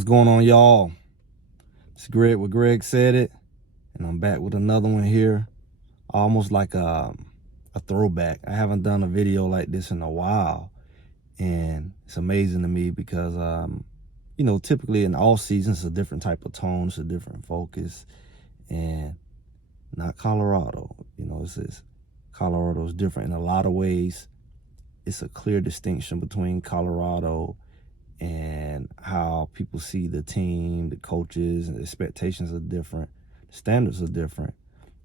What's going on, y'all? It's Greg with Greg Said It, and I'm back with another one here. Almost like a throwback. I haven't done a video like this in a while, and it's amazing to me because typically in all seasons it's a different type of tone, it's a different focus, and not Colorado. Colorado is different in a lot of ways. It's a clear distinction between Colorado and how people see the team, the coaches, and the expectations are different. The standards are different.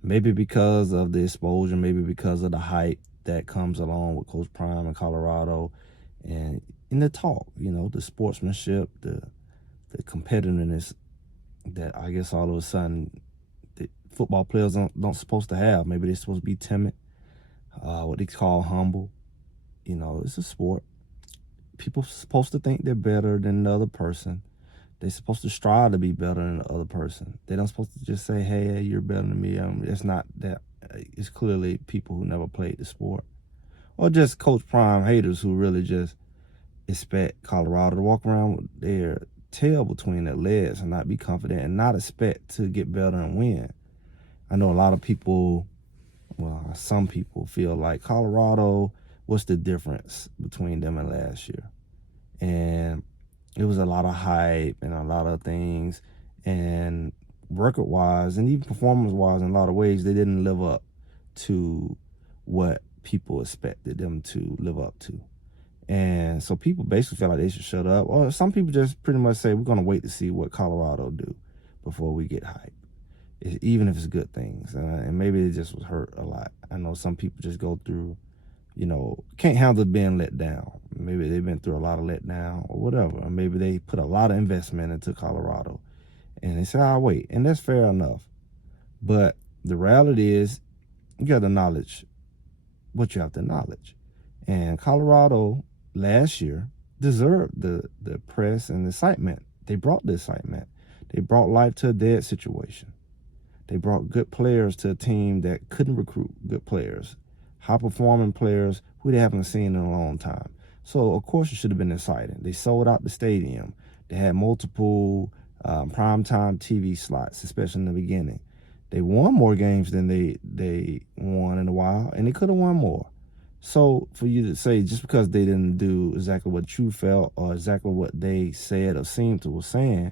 Maybe because of the exposure, maybe because of the hype that comes along with Coach Prime in Colorado, and in the talk, the sportsmanship, the competitiveness that I guess all of a sudden the football players don't supposed to have. Maybe they're supposed to be timid, what they call humble. It's a sport. People are supposed to think they're better than the other person. They're supposed to strive to be better than the other person. They're not supposed to just say, hey, you're better than me. It's not that. It's clearly people who never played the sport. Or just Coach Prime haters who really just expect Colorado to walk around with their tail between their legs and not be confident and not expect to get better and win. I know a lot of people, some people feel like Colorado, what's the difference between them and last year? And it was a lot of hype and a lot of things, and record-wise and even performance-wise, in a lot of ways, they didn't live up to what people expected them to live up to. And so people basically feel like they should shut up, or some people just pretty much say, we're going to wait to see what Colorado do before we get hype, even if it's good things. And maybe it just was hurt a lot. I know some people just go through, can't handle being let down. Maybe they've been through a lot of letdown or whatever. Or maybe they put a lot of investment into Colorado and they say, I'll wait. And that's fair enough. But the reality is, you got to acknowledge what you have to acknowledge. And Colorado last year deserved the press and the excitement. They brought the excitement. They brought life to a dead situation. They brought good players to a team that couldn't recruit good players, high-performing players who they haven't seen in a long time. So, of course, it should have been exciting. They sold out the stadium. They had multiple primetime TV slots, especially in the beginning. They won more games than they won in a while, and they could have won more. So for you to say just because they didn't do exactly what you felt or exactly what they said or seemed to was saying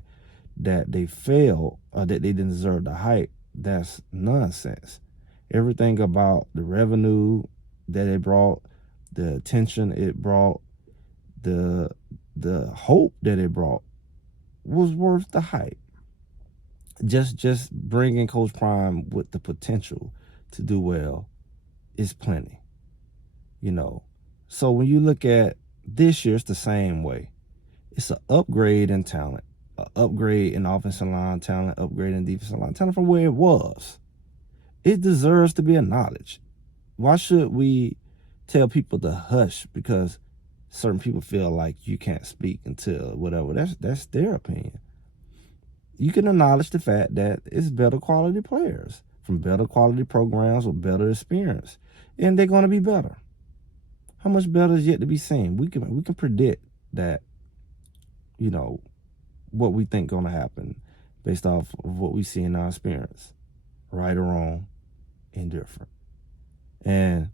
that they failed or that they didn't deserve the hype, that's nonsense. Everything about the revenue that it brought, the attention it brought, the hope that it brought was worth the hype. Just bringing Coach Prime with the potential to do well is plenty. So when you look at this year, it's the same way. It's an upgrade in talent, an upgrade in offensive line talent, upgrade in defensive line talent from where it was. It deserves to be acknowledged. Why should we tell people to hush because certain people feel like you can't speak until whatever? That's their opinion. You can acknowledge the fact that it's better quality players from better quality programs with better experience, and they're going to be better. How much better is yet to be seen? We can predict that, what we think going to happen based off of what we see in our experience, right or wrong, indifferent. And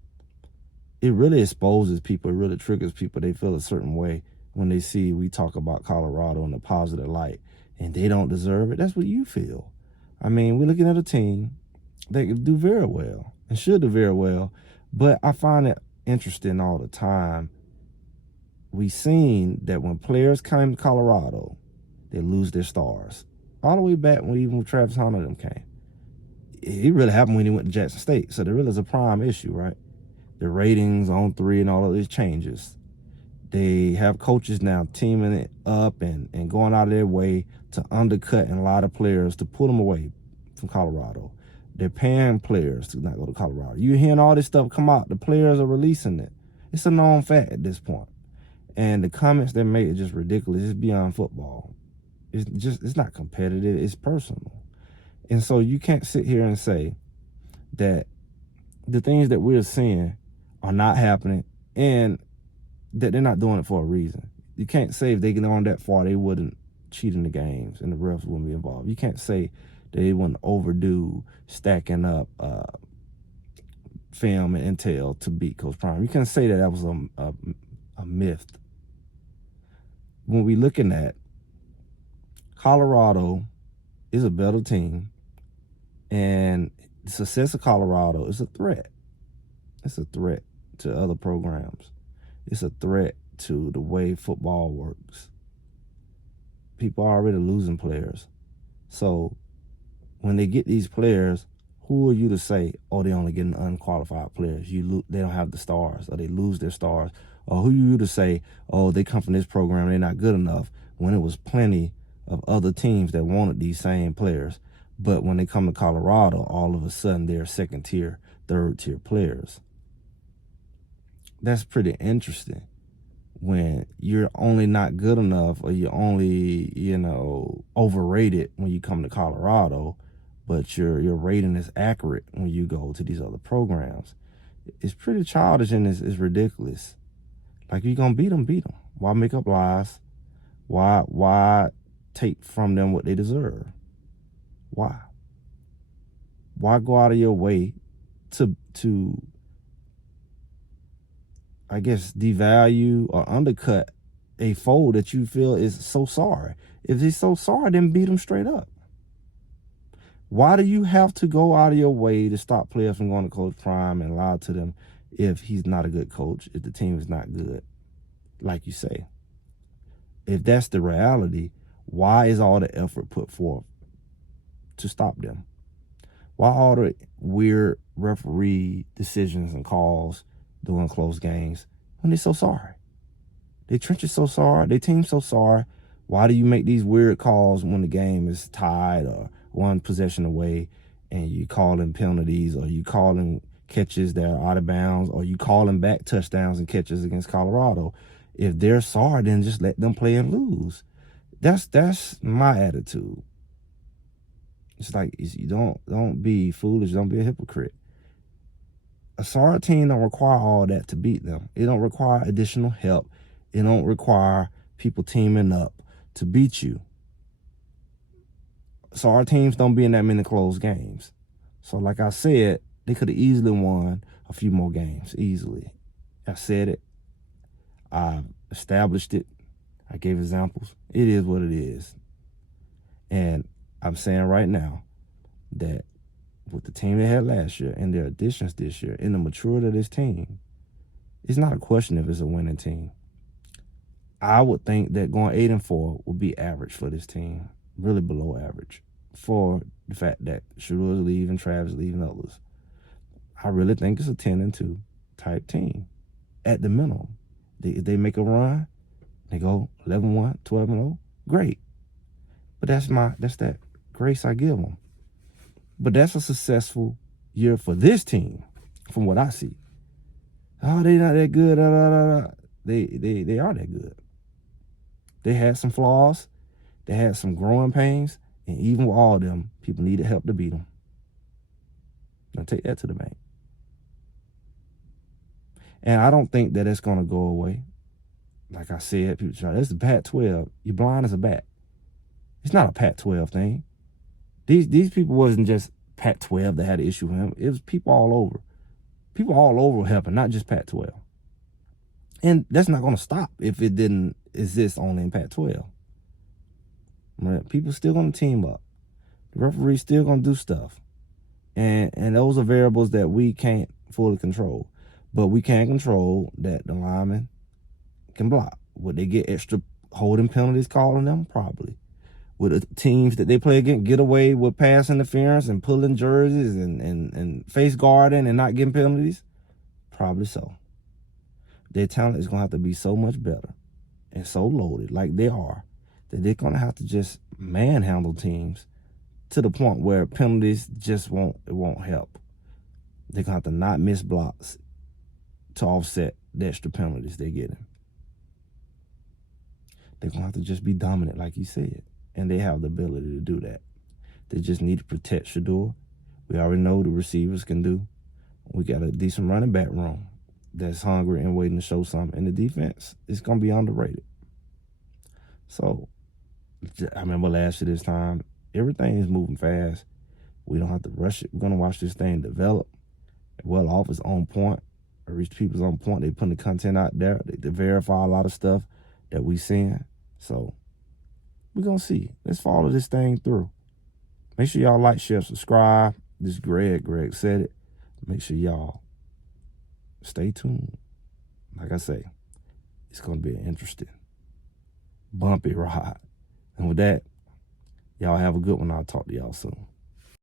it really exposes people. It really triggers people. They feel a certain way when they see we talk about Colorado in a positive light and they don't deserve it. That's what you feel. I mean, we're looking at a team that can do very well and should do very well, but I find it interesting all the time. We've seen that when players come to Colorado, they lose their stars. All the way back when Travis Hunter them came. It really happened when he went to Jackson State. So there really is a prime issue, right? The ratings on 3 and all of these changes. They have coaches now teaming it up and going out of their way to undercut and a lot of players to pull them away from Colorado. They're paying players to not go to Colorado. You're hearing all this stuff come out. The players are releasing it. It's a known fact at this point. And the comments they make are just ridiculous. It's beyond football. It's not competitive. It's personal. And so you can't sit here and say that the things that we're seeing are not happening and that they're not doing it for a reason. You can't say if they get on that far, they wouldn't cheating the games and the refs wouldn't be involved. You can't say they wouldn't overdo stacking up film and intel to beat Coach Prime. You can't say that was a myth. When we looking at Colorado is a better team, and the success of Colorado is a threat. It's a threat to other programs. It's a threat to the way football works. People are already losing players. So when they get these players, who are you to say, oh, they only getting unqualified players? They don't have the stars, or they lose their stars. Or who are you to say, oh, they come from this program, they're not good enough, when it was plenty of other teams that wanted these same players. But when they come to Colorado, all of a sudden they're second tier, third tier players. That's pretty interesting. When you're only not good enough, or you're only, overrated when you come to Colorado, but your rating is accurate when you go to these other programs. It's pretty childish, and it's ridiculous. Like, you're going to beat them, beat them. Why make up lies? Why take from them what they deserve? Why? Why go out of your way to I guess, devalue or undercut a foe that you feel is so sorry? If he's so sorry, then beat him straight up. Why do you have to go out of your way to stop players from going to Coach Prime and lie to them if he's not a good coach, if the team is not good, like you say? If that's the reality, why is all the effort put forth to stop them? Why all the weird referee decisions and calls during close games when they're so sorry? Their trenches so sorry, their team so sorry. Why do you make these weird calls when the game is tied or one possession away, and you calling penalties, or you calling catches that are out of bounds, or you calling back touchdowns and catches against Colorado? If they're sorry, then just let them play and lose. That's my attitude. It's like, you don't be foolish, don't be a hypocrite. A sorry team don't require all that to beat them. It don't require additional help. It don't require people teaming up to beat you. Sorry teams don't be in that many close games. So like I said, they could have easily won a few more games, easily. I said it. I established it. I gave examples. It is what it is. And I'm saying right now that with the team they had last year and their additions this year and the maturity of this team, it's not a question if it's a winning team. I would think that going 8-4 would be average for this team, really below average, for the fact that Shador's leaving, Travis leaving, others. I really think it's a 10-2 type team at the minimum. If they make a run, they go 11-1, 12-0, great. But that's that grace I give them. But that's a successful year for this team, from what I see. Oh, they not that good. They are that good. They had some flaws. They had some growing pains. And even with all of them, people needed help to beat them. Now take that to the bank. And I don't think that it's going to go away. Like I said, people try, it's the Pac-12. You're blind as a bat. It's not a Pac-12 thing. These people wasn't just Pac-12 that had an issue with him. It was people all over. People all over helping, not just Pac-12. And that's not going to stop if it didn't exist only in Pac-12. Right? People still going to team up. The referee's still going to do stuff. And those are variables that we can't fully control. But we can control that the linemen can block. Would they get extra holding penalties called on them? Probably. Would the teams that they play against get away with pass interference and pulling jerseys and face guarding and not getting penalties? Probably so. Their talent is going to have to be so much better and so loaded, like they are, that they're going to have to just manhandle teams to the point where penalties just won't help. They're going to have to not miss blocks to offset the extra penalties they're getting. They're going to have to just be dominant, like you said. And they have the ability to do that. They just need to protect Shador. We already know the receivers can do. We got a decent running back room that's hungry and waiting to show something. And the defense is going to be underrated. So I remember last year this time, everything is moving fast. We don't have to rush it. We're gonna watch this thing develop. Well off is on point. Rich people's on point. They putting the content out there. They verify a lot of stuff that we seeing. So we're gonna see. Let's follow this thing through. Make sure y'all like, share, subscribe. This is Greg. Greg said it. Make sure y'all stay tuned. Like I say, it's gonna be an interesting, bumpy ride. And with that, y'all have a good one. I'll talk to y'all soon.